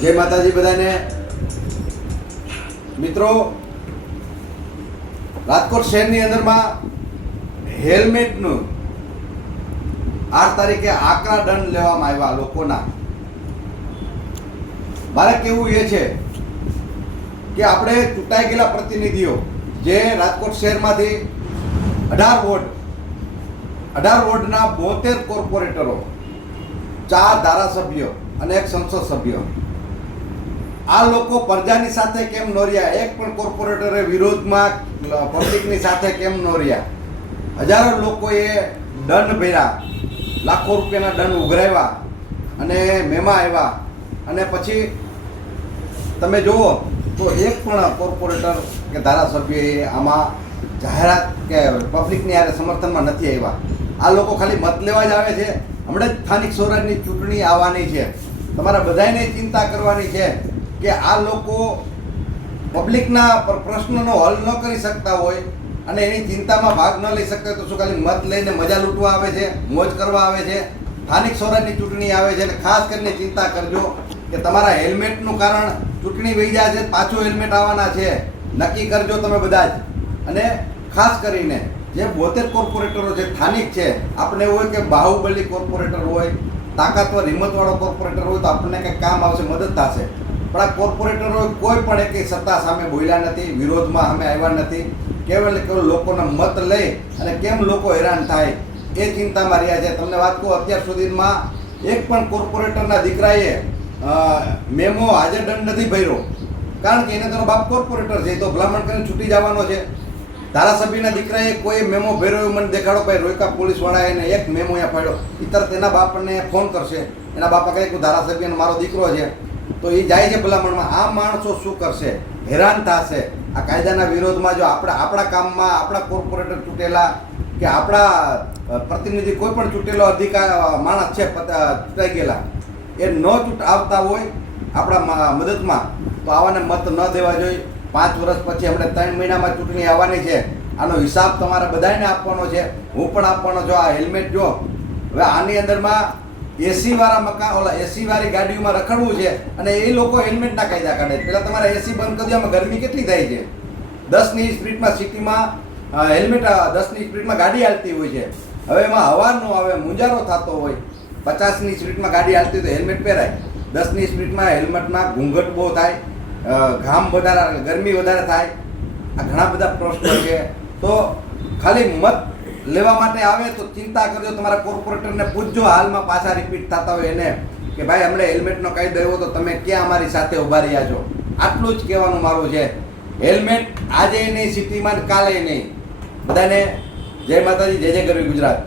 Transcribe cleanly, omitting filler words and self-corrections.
જય માતાજી બધાને. મિત્રો, રાજકોટ શહેરની અંદરમાં હેલ્મેટનું 8 તારીખે આકરા દંડ લેવામાં આવ્યા લોકોના. મારે કહેવું એ છે કે આપણે ચૂંટાઈ ગયેલા પ્રતિનિધિઓ જે રાજકોટ શહેરમાંથી 18 વોર્ડના 72 કોર્પોરેટરો, 4 ધારાસભ્યો અને 1 સંસદ સભ્ય, આ લોકો પ્રજાની સાથે કેમ ન રહ્યા? એક પણ કોર્પોરેટરે વિરોધમાં પબ્લિકની સાથે કેમ ન રહ્યા? હજારો લોકોએ દંડ ભર્યા, લાખો રૂપિયાના દંડ ઉઘરાવ્યા અને મેમાં આવ્યા. અને પછી તમે જુઓ તો એક પણ કોર્પોરેટર કે ધારાસભ્યએ આમાં જાહેરાત કે પબ્લિકની આરે સમર્થનમાં નથી આવ્યા. આ લોકો ખાલી મત લેવા જ આવે છે. હમણાં જ સ્થાનિક સ્વરાજની ચૂંટણી આવવાની છે. તમારા બધાને ચિંતા કરવાની છે કે આ લોકો પબ્લિકના પ્રશ્નનો હલ ન કરી શકતા હોય અને એની ચિંતામાં ભાગ ન લઈ શકતા તો શું ખાલી મત લઈને મજા લૂંટવા આવે છે, મોજ કરવા આવે છે? સ્થાનિક સ્વરાજની ચૂંટણી આવે છે એટલે ખાસ કરીને ચિંતા કરજો કે તમારા હેલ્મેટનું કારણ ચૂંટણી વહી જાય છે, પાછું હેલ્મેટ આવવાના છે. નક્કી કરજો તમે બધા જ. અને ખાસ કરીને જે 72 કોર્પોરેટરો જે સ્થાનિક છે, આપણે એવું હોય કે બાહુબલી કોર્પોરેટર હોય, તાકાતવર હિંમતવાળો કોર્પોરેટર હોય તો આપણને કંઈક કામ આવશે, મદદ થશે. પણ આ કોર્પોરેટરો કોઈ પણ એક સત્તા સામે બોલ્યા નથી, વિરોધમાં સામે આવ્યા નથી. કેવલ લોકોના મત લઈ અને કેમ લોકો હેરાન થાય એ ચિંતામાં રહ્યા છે. તમને વાત કહું, અત્યાર સુધીમાં એક પણ કોર્પોરેટરના દીકરાએ મેમો હાજર દંડ નથી ભર્યો, કારણ કે એને તેનો બાપ કોર્પોરેટર છે, તો ભલામણ કરીને છૂટી જવાનો છે. ધારાસભ્યના દીકરાએ કોઈ મેમો ભર્યો એવું મને દેખાડો. ભાઈ રોયકા પોલીસવાળાએ એને એક મેમો અહીંયા પાડ્યો, એ તરત એના બાપને ફોન કરશે. એના બાપા કહે કે ધારાસભ્યનો મારો દીકરો છે, તો એ જાય છે ભલામણમાં. આ માણસો શું કરશે? હેરાન થશે. આ કાયદાના વિરોધમાં જો આપણા કામમાં આપણા કોર્પોરેટર ચૂંટેલા કે આપણા પ્રતિનિધિ કોઈ પણ ચૂંટેલો અધિકાર માણસ છે ચૂંટાઈ ગયેલા, એ ન આવતા હોય આપણા મદદમાં, તો આવાને મત ન દેવા જોઈએ. 5 વર્ષ પછી આપણે 3 મહિનામાં ચૂંટણી આવવાની છે. આનો હિસાબ તમારે બધાને આપવાનો છે, હું પણ આપવાનો છું. આ હેલ્મેટ જો હવે આની અંદરમાં એસી વાળી ગાડીઓમાં રખડવું છે અને એ લોકો હેલ્મેટના કાયદા કાઢે. પહેલાં તમારે એસી બંધ કરી દો. આમાં ગરમી કેટલી થાય છે? 10ની સ્પીડમાં સિટીમાં હેલ્મેટ 10ની સ્પીડમાં ગાડી હાલતી હોય છે. હવે એમાં હવા ન આવે, મુંજારો થતો હોય. 50ની સ્પીડમાં ગાડી હાલતી તો હેલ્મેટ પહેરાય. 10ની સ્પીડમાં હેલ્મેટમાં ઘૂંઘટ બહુ થાય, ઘામ વધારે, ગરમી વધારે થાય. આ ઘણા બધા પ્રશ્નો છે. તો ખાલી મત લેવા માટે આવે તો ચિંતા કરજો. તમારા કોર્પોરેટરને પૂછજો, હાલમાં પાછા રિપીટ થતા હોય એને, કે ભાઈ અમને હેલ્મેટનો કાયદો આવ્યો તો તમે ક્યાં અમારી સાથે ઊભા રહ્યા છો? આટલું જ કહેવાનું મારું છે. હેલ્મેટ આજે નહીં, સિટીમાં કાલે નહીં. બધાને જય માતાજી, જય જય ગરવી ગુજરાત.